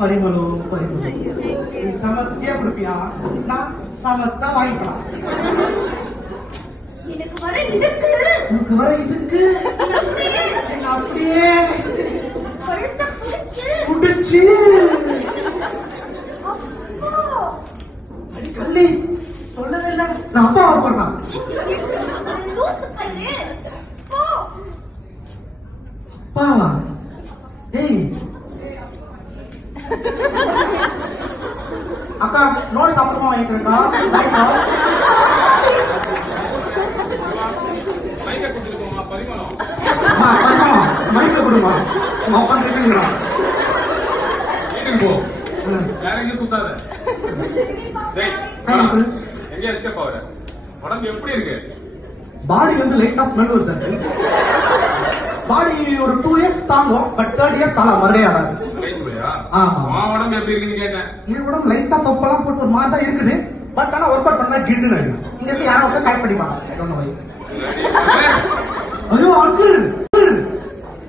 பரிமளம் நீ சமத்தியா கொடுப்பியா? நான் சமத்தா வாங்கிக்கலாம். எனக்கு வர இதுக்கு உனக்கு வர இதுக்கு அப்படியே குடிச்சு அடி கல்லி சொல்லவே இல்லை. நான் அப்பா போறேன். அப்பாவா? ஏய் அக்கா நோட் சாப்பிடுமா வாங்கிக்கிறேன்க்கா. மைக்க கொடுமா எப்படி இருக்கு? பாடி வந்து லைட்டா ஸ்மெல் வருது. பாடி ஒரு 2 இயர்ஸ் தாங்கும். பட் 3rd இயர்ஸ் ஆனா வரவே ஆகாது. உடம்பு எப்படி இருக்குன்னு கேட்டேன். என் உடம்பு லைட்டா தொப்பெல்லாம் போட்டு ஒரு மாதிரி தான் இருக்குது. பட் ஆனா ஒர்க் அவுட் பண்ணா கிண்டு இங்க இருந்து யாரும் கரெக்ட் பண்ணிப்பாங்க. ஐயோ அங்கிள்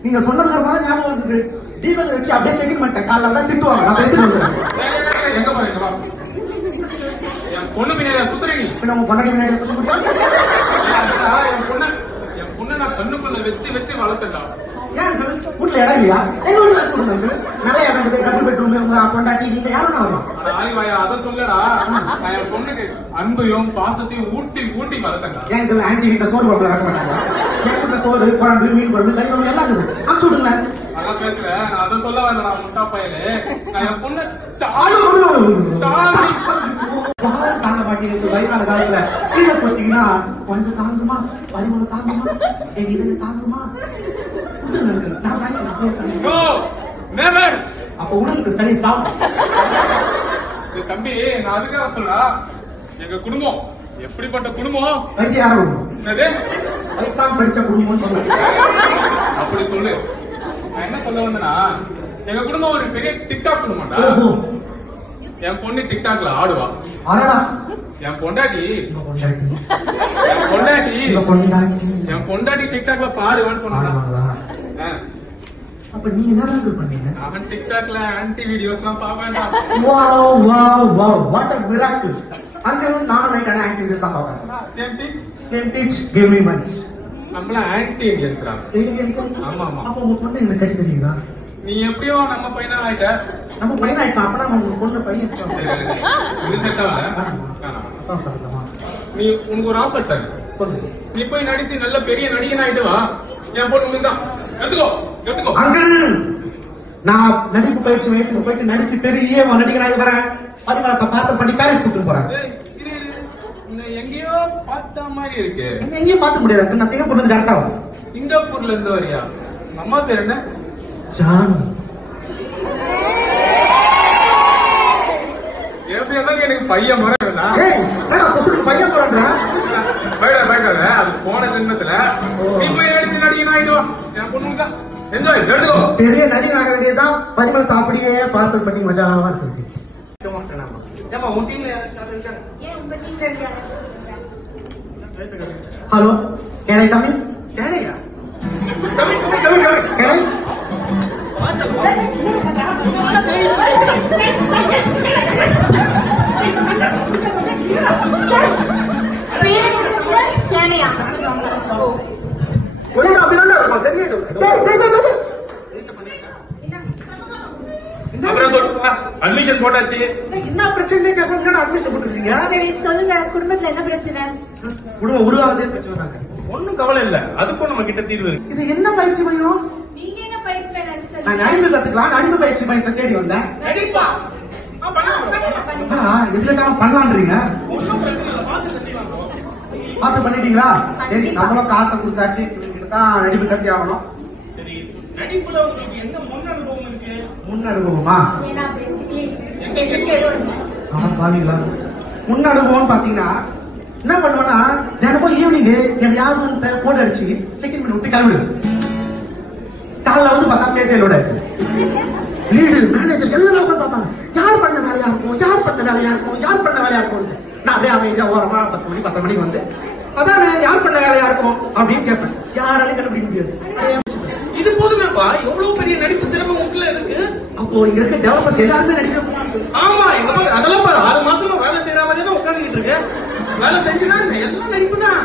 நீங்க சொன்னதுக்கு ஒரு மாதிரி ஞாபகம் வந்தது. தீபத்தை வச்சு அப்படியே செட்டிங் பண்ணிட்டேன். காலைல தான் திட்டுவாங்க. நான் எடுத்து வந்துடுறேன். எங்க போறீங்க? என் பொண்ணு பின்னாடி சுத்துறீங்க. உங்க பொண்ணு பின்னாடி சுத்த முடியும்? என் பொண்ணு நான் கண்ணுக்குள்ள வச்சு வளர்த்துட்டா. ஏன் வீட்டுல இடம் இல்லையா? எங்க வீட்டுல வச்சு கொடுங்க. நிறைய இடம் இருக்குது. டபுள் பெட்ரூம் உங்க பொண்டாட்டி நீங்க யாரும் வரலாம். அதை சொல்லடா. நான் என் பொண்ணுக்கு அன்பையும் பாசத்தையும் ஊட்டி வளர்த்தேன். என் ஆன்டி வீட்டுல சோறு குழம்புல வைக்க மாட்டாங்க. என் வீட்டுல சோறு குழம்பு மீன் குழம்பு கறி குழம்பு எல்லாம் இருக்குது. அனுப்பிச்சு விடுங்க. அதான் பேசுறேன். நான் அதை சொல்ல வேண்டாம். முட்டா பையனு நான் என் பொண்ணு தாங்க மாட்டேங்குது. வயதான காலத்துல கீழே போட்டீங்கன்னா கொஞ்சம் தாங்குமா? வரிமலை தாங்குமா? எங்க இதுல தாங்குமா? அப்ப உடலுக்கு சரி சாப்பிட்டு தம்பி. நான் அதுக்காக சொல்றா, எங்க குடும்பம் எப்படிப்பட்ட குடும்பம்? யாரும் படிச்ச குடும்பம் சொல்ல. அப்படி சொல்லு. நான் என்ன சொல்ல வந்தேன்னா, எங்க குடும்பம் ஒரு பெரிய டிக்டாக் குடும்பம்டா. என் பொண்ணு டிக்டாக்ல ஆடுவா. என் பொண்டாட்டி டிக்டாக்ல பாடுவான்னு சொன்னாங்களா? அப்ப நீ என்ன பண்ணீங்க? அவன் டிக்டாக்ல ஆன்டி வீடியோஸ் எல்லாம் பாப்பேன். அங்க நானும் ரைட்டான ஆன்டி வீடியோஸ் தான் பாப்பேன். Same teach give me much. நம்மள ஆன்டி இந்தியன்ஸ்ரா. ஆமா ஆமா. அப்ப உங்க பொண்ணு இந்த கடி தெரியுங்களா? நீ எப்படியோ நம்ம பையனா ஆயிட்ட. நம்ம பையன் ஆயிட்டா? அப்பனா உங்க பொண்ணு பையன் நீ உனக்கு ஒரு ஆஃபர் தரு. சொல்லு. நீ போய் நடிச்சு நல்ல பெரிய நடிகன் ஆயிட்டு வா. என் பொண்ணு தான் எடுத்துக்கோ. நான் நடிப்பு பயிற்சி மையத்துக்கு போயிட்டு நடிச்சு பெரிய நடிகனாகி வரேன். பரிமாணத்தை பார்சல் பண்ணி பாரிஸ் கூட்டு போறேன். எங்கேயோ பார்த்த மாதிரி இருக்கு. எங்கேயும் பார்க்க முடியாது. நான் சிங்கப்பூர்ல இருந்து டேரக்டா வரேன். சிங்கப்பூர்ல இருந்து வரியா? அம்மா பேர் என்ன? ஜான். எப்படி இருந்தாலும் எனக்கு பையன் முறை வேணாம். பையன் போறேன். அது போன ஜென்மத்துல நீ போய் நடிச்சு நடிகன் ஆயிடுவா. என் பொண்ணு தான் என்ஜாய் எடுத்துக்கோ. பெரிய நடிகன் ஆக வேண்டியதுதான். பரிமளத்தை அப்படியே பார்சல் பண்ணி மஜாவா இருக்கு. ஹலோ கேனை தமிழ் கேனையா? கேனை அட்மிஷன் போட்டாச்சு. என்ன பிரச்சனை? அட்மிஷன் போட்டுருக்கீங்க. சொல்லுங்க, குடும்பத்துல என்ன பிரச்சனை? குடும்பம் உருவாவதே பிரச்சனை. ஒன்னும் கவலை இல்ல. அதுக்கும் நம்ம கிட்ட தீர்வு இருக்கு. இது என்ன பயிற்சி மையம்? நீங்க என்ன பயிற்சி மையம்? நான் நடிப்பு கத்துக்கலாம். நடிப்பு பயிற்சி மையத்தை தேடி வந்தேன். எதுல பண்ணலான்றீங்க? பார்த்து பண்ணிட்டீங்களா? சரி, நம்மளும் காசை கொடுத்தாச்சு. தான் நடிப்பு கத்தி ஆகணும். சரி, நடிப்புல உங்களுக்கு என்ன முன் அனுபவம் இருக்கு? முன் அனுபவமா? பாவீங்களா? முன் அனுபவம் பாத்தீங்கன்னா என்ன பண்ணுவேன்னா, தினமும் ஈவினிங் யாரும் போட்டோ அடிச்சு செக்இன் பண்ணி விட்டு கிளம்பிடு. காலைல வந்து பார்த்தா பேச்சையோட லீடு மேனேஜர் எல்லாரும் உட்காந்து பார்ப்பாங்க. யார் பண்ண வேலையா இருக்கும், யார் பண்ண வேலையா இருக்கும், யார் பண்ண வேலையா இருக்கும். நான் அப்படியே அமைதியா ஓரமா 10 மணி 10 மணிக்கு வந்து அதானே யார் பண்ண வேலையா இருக்கும் அப்படின்னு கேட்பேன். யாராலையும் கண்டுபிடிக்க முடியாது. இது போதுமேப்பா, எவ்வளவு பெரிய நடிப்பு திறமை உள்ள இருக்கு. அப்போ இங்க இருக்க டெவலப்பர்ஸ் எல்லாருமே நடிக்க. ஆமா, எங்க அதெல்லாம் 6 மாசமா வேலை செய்யற மாதிரி தான் உட்காந்துட்டு இருக்கேன். வேலை செஞ்சுதான் எல்லாம் நடிப்பு தான்.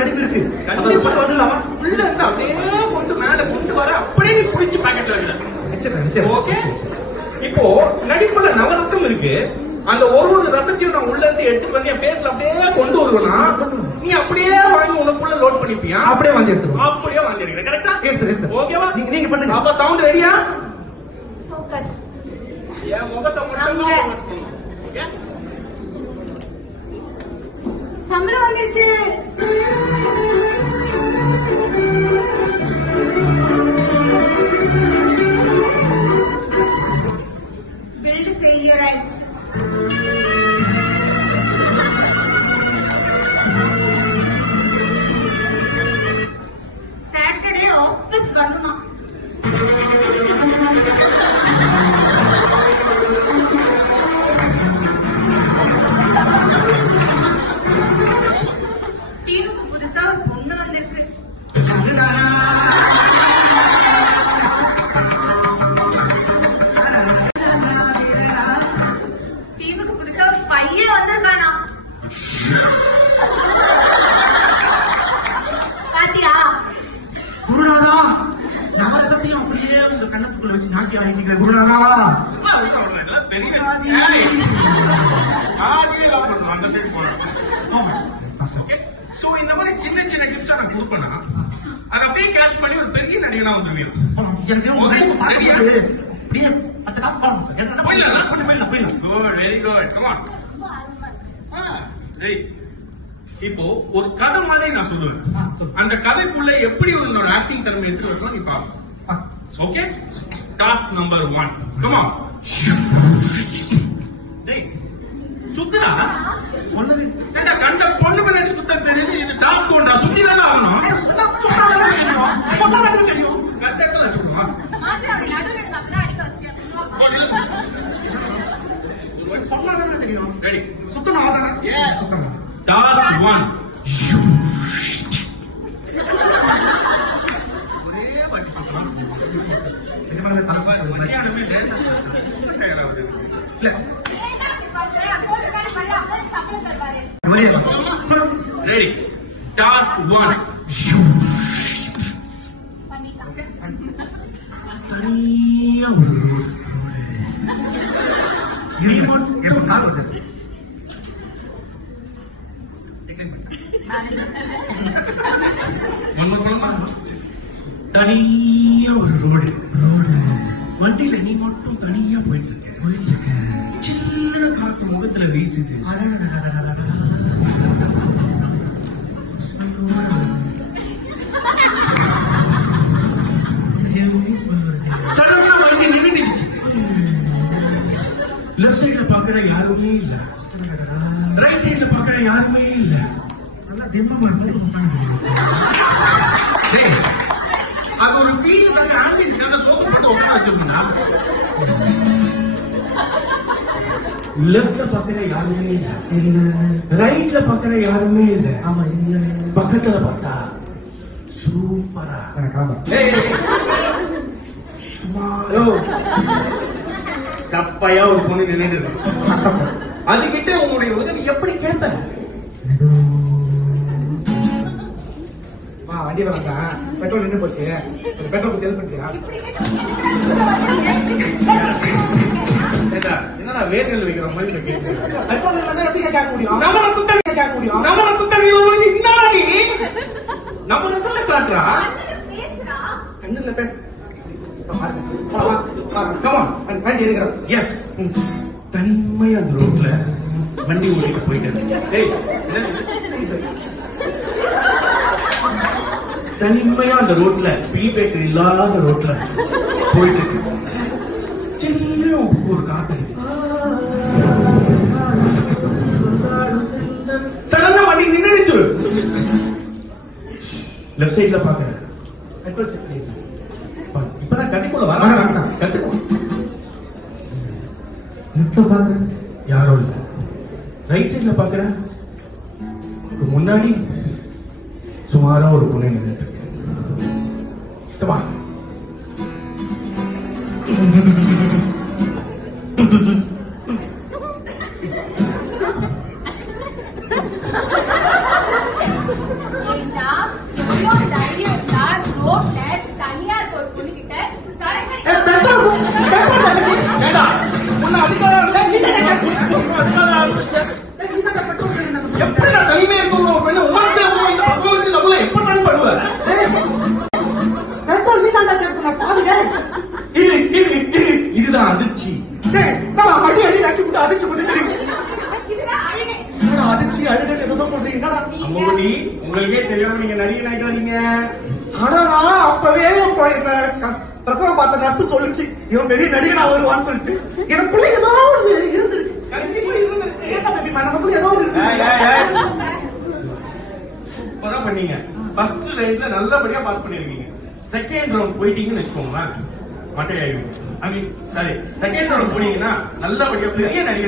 நடிப்பு இருக்கு. கண்டிப்பா வந்துடலாமா? உள்ள இருந்து அப்படியே கொண்டு மேல கொண்டு வர அப்படியே குடிச்சு பாக்கெட்ல வைக்கிறேன். ஓகே, இப்போ நடிப்புல நவரசம் இருக்கு. அந்த ஒரு ரசத்தையும் நான் உள்ள இருந்து எடுத்து வந்து என் பேஸ்ல அப்படியே கொண்டு வருவேனா, நீ அப்படியே வாங்கி உனக்குள்ள லோட் பண்ணிப்பியா? அப்படியே வாங்கி எடுத்துருவோம். அப்படியே வாங்கி எடுக்கிறேன். கரெக்டா? எடுத்து ஓகேவா? நீங்க பண்ணுங்க. அப்ப சவுண்ட் ரெடியா? ஃபோக்கஸ். என் முகத்தை மட்டும் ஃபோக்கஸ் பண்ணுங்க. ஓகே, சம்பளம் வந்துருச்சு. பில்ட் ஃபெயிலியர் ஆயிடுச்சு. சாட்டர்டே ஆபீஸ் வரணும். டீமுக்கு புதுசா ஒரு பொண்ணு வந்திருக்கு. டீமுக்கு புதுசா ஒரு பையன் வந்திருக்கானா? பாத்தியா? குருநாதா, நவரசத்தையும் அப்படியே உங்க கண்ணத்துக்குள்ள வச்சு நாட்டி ஆகிட்டு குருநாதா. இந்த மாதிரி சின்ன சின்ன டிப்ஸ் நான் கொடுப்பேன்னா அதை அப்படியே கேட்ச் பண்ணி ஒரு பெரிய நடிகனா வந்துருவீங்க. இப்போ ஒரு கதை மாதிரி நான் சொல்லுவேன். அந்த கதைக்குள்ள எப்படி உன்னோட ஆக்டிங் திறமை எடுத்து வரணும் நீ பாப்பா. Okay, task number 1. Come on. டேய் சுத்துடா. சொன்னது ஏண்டா கண்ட பொண்ணு மேல சுத்த தெரியுது. இது டாஸ்க் ஒன்றா சுத்தி தான ஆகணும். சுத்தாத தெரியும். கண்டக்டர்ல சுத்துமா? மாஷா அப்படி நடுவுல இருந்தா அடிக்க வச்சியா? சொன்னாதானே தெரியும். ரெடி, சுத்தணும் அவ்வளவுதானே? எஸ். டாஸ்க் 1. ஒரே வாட்டி சுத்தணும். நிஜமாவே தலசா மரியாதை இல்ல. Ready. Task 1. தனியா ஒரு ரோடு. வண்டியில நீ மட்டும் தனியா போயிட்டு இருக்க. சின்ன காத்து முகத்துல வீசுது. சடனா வண்டி நின்னுடுச்சு. லெஃப்ட் சைட்ல பாக்குற யாருமே இல்ல, ரைட் சைட்ல பாக்குற யாருமே இல்ல. நல்லா தெம்மமா அது ஒரு ஃபீல் தான். ஆம்பியன்ஸ்க்காக சோஃபா போட்டு உட்கார வச்சிருந்தா லெஃப்ட்ல பாக்குற யாருமே இல்ல, ரைட்ல பாக்குற யாருமே இல்ல. ஆமா இல்ல. பக்கத்துல பார்த்தா சூப்பரா சப்பையா ஒரு பொண்ணு நினைட்டு இருக்கு. அதுகிட்ட உன்னுடைய உதவி எப்படி கேட்ப? வண்டி வரா, பெட்ரோல் நின்று போச்சு, பெட்ரோல் ஹெல்ப் பண்றியா? என்னடா வேர்கள் வைக்கிற மாதிரி கேட்க முடியும். நம்ம சுத்தம் கேட்க முடியும். நம்ம சுத்தம் என்னடா நீ நம்ம ரிசல்ட் காட்டுறா? கண்ணுல பேச தனிமையா அந்த ரோட்ல வண்டி ஓடிட்டு போயிட்டு தனிமையா அந்த ரோட்ல ஸ்பீட் பிரேக்கர் இல்லாத ரோட்ல போயிட்டு சின்ன ஒரு காத்து சடனா வண்டி நின்னுச்சு. லெஃப்ட் சைட்ல பாக்குறேன் இப்பதான் கட்டிக்குள்ள வர பாக்குறேன் யாரும் இல்ல. ரைட் சைட்ல பாக்குறேன் முன்னாடி அதிர்ச்சி. அடி அடி அடிச்சு விட்டு அதிர்ச்சி குதிச்சு அதிர்ச்சி அழுகை ஏதோ சொல்றீங்க. என்னடா அம்முகுட்டி, உங்களுக்கே தெரியாம நீங்க நடிகை ஆகிட்டு வரீங்க. ஆனா நான் அப்பவே பிரசவம் பார்த்த நர்ஸ் சொல்லிச்சு இவன் பெரிய நடிகனா வருவான்னு சொல்லிட்டு. எனக்குள்ள ஏதோ ஒரு இருந்திருக்கு. நமக்குள்ள ஏதோ ஒரு இப்பதான் பண்ணீங்க. ஃபர்ஸ்ட் ரைட்ல நல்லபடியா பாஸ் பண்ணிருக்கீங்க. செகண்ட் ரவுண்ட் போயிட்டீங்கன்னு வச்சுக்கோங்க, மட்டை ஆயிடுவீங்க. ஐ மீன் சாரி, செகண்ட் ரவுண்ட் போனீங்கன்னா நல்லபடியா பெரிய நடிகை,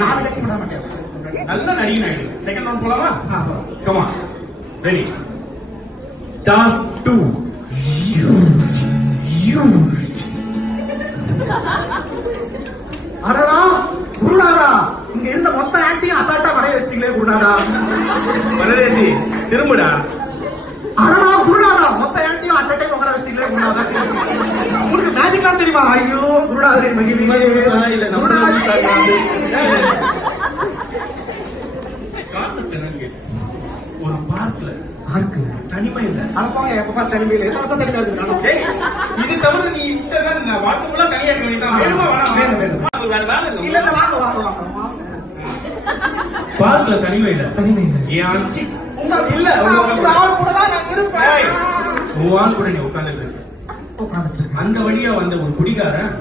நல்ல நடிகை ஆயிடுவீங்க. செகண்ட் ரவுண்ட் போலாமா? Comma ready. டாஸ்க் 2. அடடா குருநாதா, இங்க இருந்த மொத்த ஆக்டிங் அசால்ட்டா வரைய வச்சிங்களே குருநாதா. பரதேசி திரும்புடா. அடடா குருநாதா, மொத்த ஆக்டிங் அட் டைம் வர வச்சிங்களே குருநாதா. உங்களுக்கு மேஜிக்லாம் தெரியுமா? ஐயோ குருநாதரே மகிமை. கான்செப்ட் என்னன்னு கேட்டு, ஒரு பார்க்ல தனிமை இல்ல அனுப்பாங்க எப்ப தனிமையில எத்தனை வருஷம் தனிமையா இருக்கு. இது தவிர நீ இன்டர்நெட் வாட்ஸ்அப்ல தனியா இருக்க வேண்டியதான். வேணுமா வேணாம்? வேற வேலை இல்ல இல்ல வாங்க வாங்க வாங்க. பார்க்ல தனிமை இல்ல. தனிமை இல்ல. ஏன் ஆச்சு? உங்க இல்ல உங்க ஆள் கூட தான் நான் இருப்பேன். உன் ஆள் கூட நீ உட்கார்ந்து அந்த வழியா வந்த ஒரு குடிகாரன்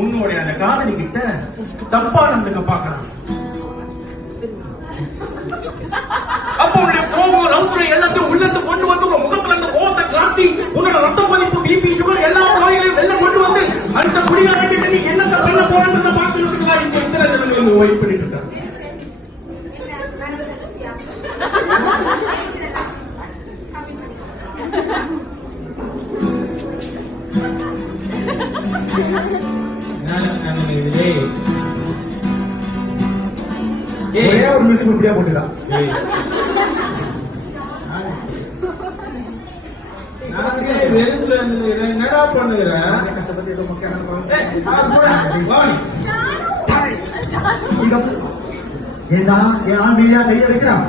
உன்னுடைய அந்த காதலி கிட்ட தப்பா நடந்துக்க பாக்குறான். அப்ப உன்னுடைய கோபம், லவ்வுரை எல்லாத்தையும் உள்ளத்து கொண்டு வந்து உங்க முகத்துல இருந்து கோபத்தை காட்டி உன்னோட ரத்த கொதிப்பு, பிபி, சுகர் எல்லா நோய்களையும் வெளில கொண்டு வந்து அந்த குடிகாரன் நீ என்னத்தை பண்ண போறேன்னு பாத்துக்கிறதுக்கு இப்ப இத்தனை ஜனங்கள் வெயிட் பண்ணிட்டு இருக்காங்க. ஒரே ஒரு மியூசிக் இப்படியா போட்டுதான். என்னடா பண்ணுகிறேன்? கஷ்டப்பட்டு ஏதோ முக்கியமான ஏண்டா என் ஆம்பியா கைய வைக்கிறான்.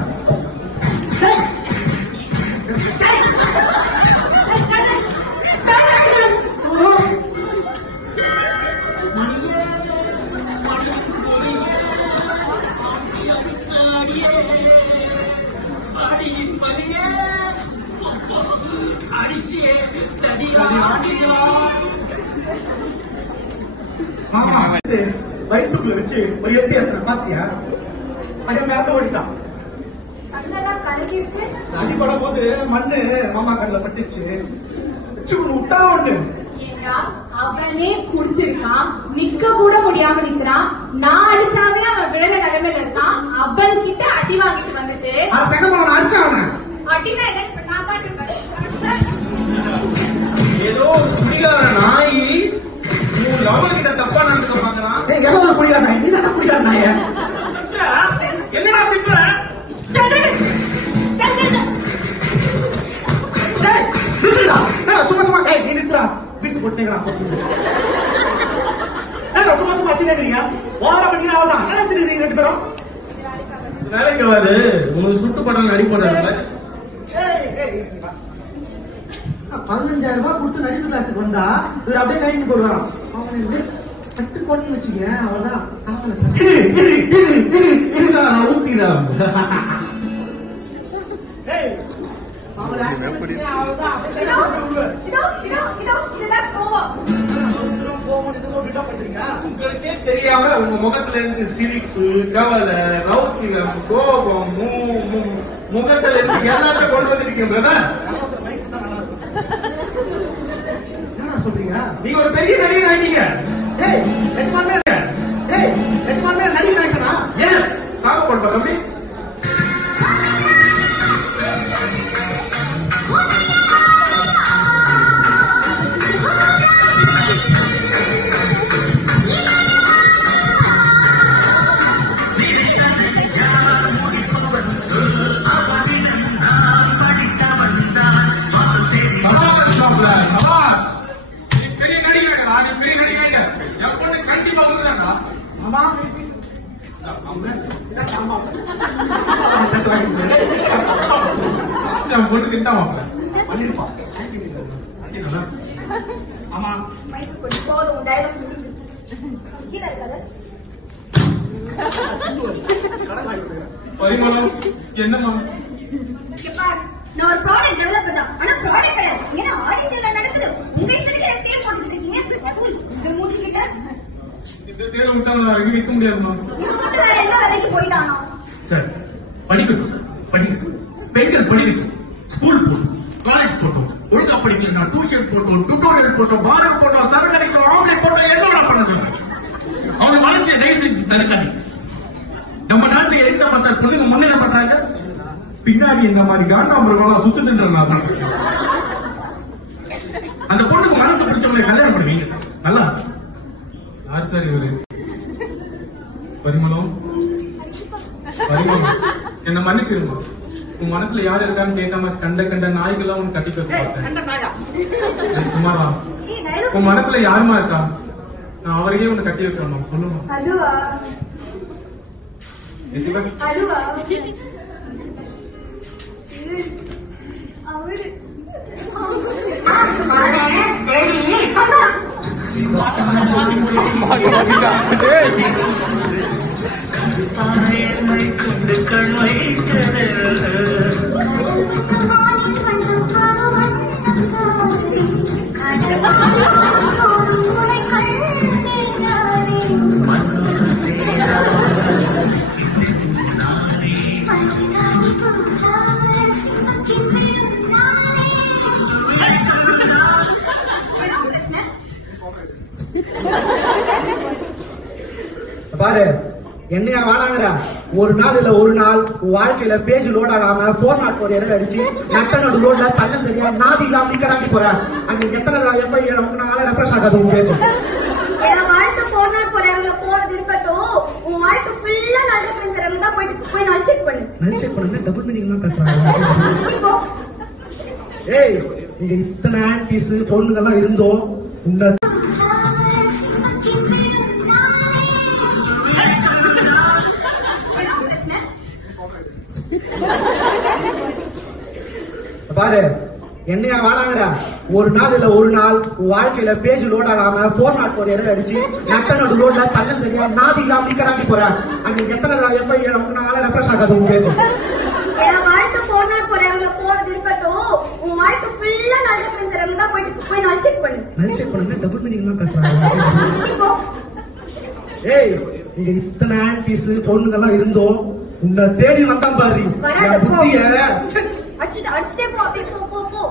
மாமா வயிற்றுக்குள்ள வச்சு ஒரு எட்டி பாத்தியா? அதே மேல ஓடிட்டான். அடிபடும் போது மண்ணு மாமா கண்ணுல பட்டுச்சு. விட்டா ஒண்ணு அவனே குடிச்சிருக்கான், நிக்க கூட முடியாம நிக்கிறான். நான் அடிச்சாங்கன்னா அவன் விழுற நிலைமையில இருக்கான். அவன் கிட்ட அடி வாங்கிட்டு வந்துட்டு செகண்ட் அவன் அடிச்சான். அடினா என்ன நான் பாட்டு ஏதோ குடிகார நாய் உன் லவர் கிட்ட தப்பா நடந்துக்க பாக்குறான். எவ்வளவு ஒரு குடிகார நாய்? நீ தானே குடிகார நாய? என்னடா திட்டுற? சும்மா சும்மா நீ நிறுத்துறா. வீட்டு போட்டுக்கிறான். சும்மா சும்மா வச்சுக்கிறீங்க. ஓர பண்ணி அவ்வளவுதான் நினைச்சிருக்கீங்க ரெண்டு பேரும். வேலைக்கு வாரு. உங்களுக்கு சுட்டு படம் அடிப்படாது. 15,000 ரூபாய் கொடுத்து நடிப்பு கிளாஸுக்கு வந்தா இவர் அப்படியே கைட்டு போடுவான். அவனை கட்டு போட்டு வச்சுக்க அவ்வளவுதான். ஊத்திதான் உங்களுக்கே தெரியாம உங்க முகத்துல இருந்து சிரிப்பு, கவலை, ரவுத்தினஸ், கோபம், முகத்துல இருந்து எல்லாத்தையும் கொண்டு வந்திருக்கீங்க. என்ன சொல்றீங்க? நீங்க ஒரு பெரிய நடிகர் ஆயிட்டீங்க. நடிகர் ஆயிட்டா? எஸ் சாக போட்டோம் தம்பி. பெரிய நடிகர், பெரிய நடிகர் என் பொண்ணு கண்டிப்பா வந்துதானா? ஆமா என் பொண்ணு திட்டா மாப்பிள்ள பண்ணிருப்பான். ஆமா போதும் டைலாக் முடிஞ்சிருச்சு. பரிமளம் என்னம்மா? நான் ஒரு ப்ராடக்ட் டெவலப்பர் தான். ஆனா ப்ராடக்ட் கிடையாது. ஏன்னா ஆடிஷன்ல நடக்குது. உங்க இஷ்டத்துக்கு சேல் பண்ணிட்டு இருக்கீங்க. இந்த மூச்சிக்கிட்ட இந்த சேல விட்டா நான் வெளியே விற்க முடியாதுமா. இது மட்டும் வேற எந்த வேலைக்கு போயிட்டானோ? சார் படிக்கணும் சார், படிக்கணும். பெண்கள் படிக்கணும். ஸ்கூல் போகணும், காலேஜ் போட்டோம், ஒழுங்கா படிக்கலாம், டியூஷன் போட்டோம், டியூட்டோரியல் போட்டோம், பாரத் போட்டோம், சர்வகடிக்கிறோம், ஆம்லேட் போட்டோம், எல்லாம் பண்ணுங்க. அவங்க வளர்ச்சியை தயவு செஞ்சு தடுக்காதீங்க. நம்ம நாட்டுல எந்த சார் பொண்ணுங்க முன்னேற பண்றாங்க, பின்னாடி இந்த மாதிரி காண்டாமிருகம் சுத்துன்ற அந்த பொண்ணுக்கு மனசு பிடிச்சவங்களை கல்யாணம் பண்ணுவீங்க சார். நல்லா யார் சார் இவரு? பரிமளம், பரிமளம் என்ன மன்னிச்சிருமா. உன் மனசுல யார் இருக்கான்னு கேட்காம கண்ட நாய்கள்லாம் உனக்கு கட்டி பார்த்தேன். குமாரா, உன் மனசுல யாருமா இருக்கா? நான் அவரையே உன்னை கட்டி வைக்கிறோம். சொல்லுமா. அதுவா அதுவா அவரு பாரு, என்னையா வாடாங்கற? ஒரு நாள் இல்ல ஒரு நாள் வாழ்க்கையில பேஜ் லோட் ஆகாம 404 எரர் அடிச்சு நட்ட நடு ரோட்ல தள்ள தெரியா நாதி இல்லாம நிக்கிறாண்டி போறேன். அங்க எத்தனை எஃப்ஐ உங்களால ரெஃப்ரெஷ் ஆகாது உங்க பேஜ். என் வாழ்க்கை 404 எரர்ல போறது இருக்கட்டும், உன் வாழ்க்கை ஃபுல்லா நல்ல ஃப்ரெண்ட்ஸ் எரர்ல தான் போய் நான் செக் பண்ணு. நான் செக் பண்ணா டபுள் மீனிங் எல்லாம் பேசுறாங்க. ஏய், இங்க இத்தனை ஆன்டிஸ் பொண்ணுங்கெல்லாம் இருந்தோம். உன்ன பாரு, என்னையா வாடாங்கற? ஒரு நாள் இல்ல ஒரு நாள் வாழ்க்கையில பேஜ் லோட் ஆகாம 404 எரர் அடிச்சு நட்ட நடு ரோட்ல தள்ள தெரியா நாதி இல்லாம நிக்கிறாண்டி போறேன். அங்க எத்தனை எஃப்ஐ உங்களால ரெஃப்ரெஷ் ஆகாது உங்க பேஜ். என் வாழ்க்கை 404 எரர்ல போறது இருக்கட்டும், உன் வாழ்க்கை ஃபுல்லா நல்ல ஃப்ரெண்ட்ஸ் எரர்ல தான் போய் நான் செக் பண்ணு. நான் செக் பண்ணா டபுள் மீனிங் எல்லாம் பேசுறாங்க. ஏய், இங்க இத்தனை ஆன்டிஸ் பொண்ணுங்கெல்லாம் இருந்தோம். உன்னை தேடி வந்தான் பாரு புத்திய அடிச்சுட்டே போ, அப்படியே போ.